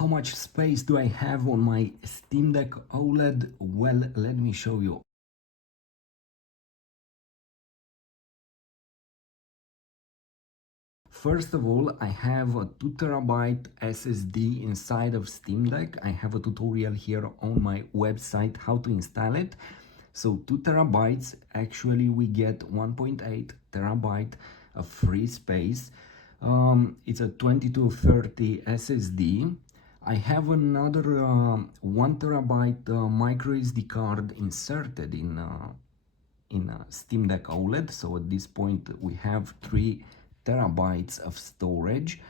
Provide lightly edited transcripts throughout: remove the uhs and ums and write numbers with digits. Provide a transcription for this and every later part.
How much space do I have on my Steam Deck Oled? Well, let me show you. First of all, I have a 2 TB SSD inside of Steam Deck. I have a tutorial here on my website how to install it. So 2 TB, actually we get 1.8 TB of free space. It's a 2230 SSD. I have another 1 TB micro SD card inserted in Steam Deck Oled. So at this point we have 3 TB of storage.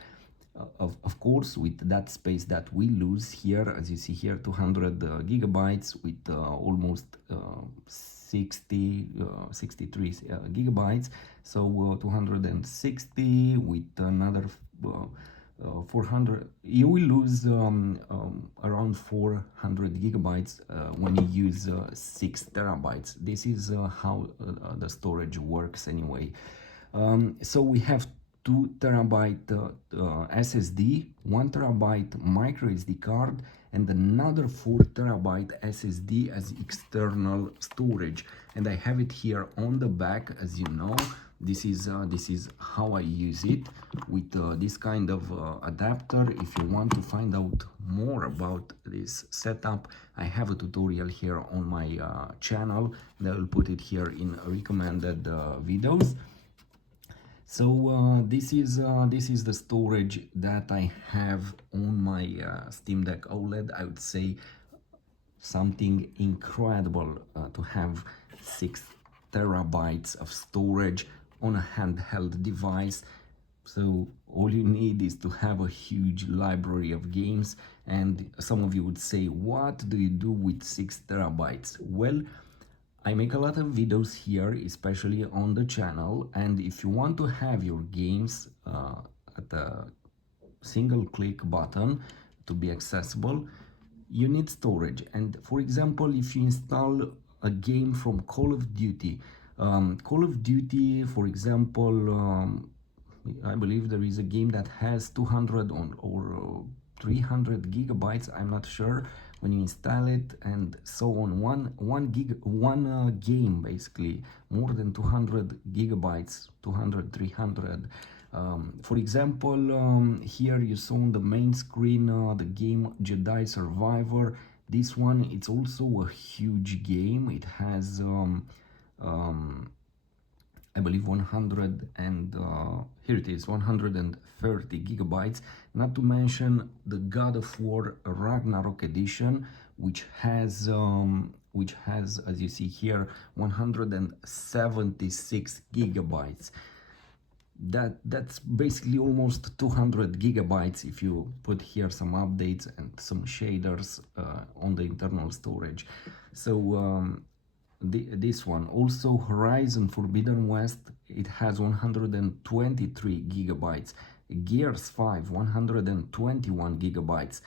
Of course, with that space that we lose here, as you see here, 200 gigabytes with almost 63 gigabytes. So 260 with another 400. You will lose around 400 gigabytes when you use 6 terabytes. This is how the storage works anyway. So we have 2 TB SSD, 1 TB micro SD card, and another 4 TB SSD as external storage. And I have it here on the back, as you know. This is how I use it with this kind of adapter. If you want to find out more about this setup, I have a tutorial here on my channel, and I will put it here in recommended videos. So this is the storage that I have on my Steam Deck Oled. I would say something incredible to have 6 terabytes of storage on a handheld device. So all you need is to have a huge library of games. And some of you would say, what do you do with 6 terabytes? Well, I make a lot of videos here, especially on the channel, and if you want to have your games at a single click button to be accessible, you need storage. And for example, if you install a game from Call of Duty, for example, I believe there is a game that has 200 or 300 gigabytes, I'm not sure, when you install it, and so on. One game, basically more than 200 gigabytes, 200, 300. For example, here you saw on the main screen the game Jedi Survivor. This one, it's also a huge game. It has I believe 100 and here it is, 130 gigabytes. Not to mention the God of War Ragnarok edition, which has as you see here 176 gigabytes. That's basically almost 200 gigabytes if you put here some updates and some shaders on the internal storage. So this one also, Horizon Forbidden West, it has 123 gigabytes. Gears 5, 121 gigabytes.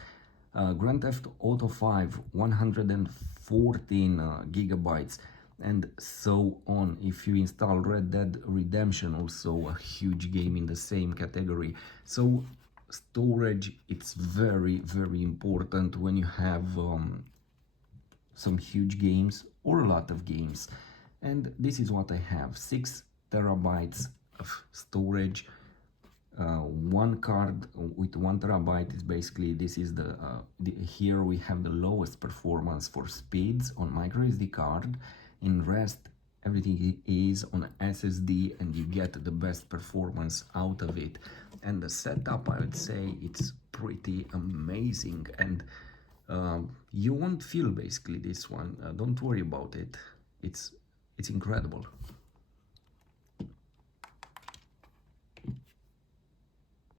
Grand Theft Auto 5, 114 gigabytes, and so on. If you install Red Dead Redemption, also a huge game in the same category. So storage, it's very, very important when you have some huge games or a lot of games. And this is what I have: 6 terabytes of storage. One card with 1 terabyte is basically, this is here we have the lowest performance for speeds on micro SD card. In rest, everything is on SSD, and you get the best performance out of it. And the setup, I would say, it's pretty amazing, and you won't feel basically this one. Don't worry about it. It's incredible.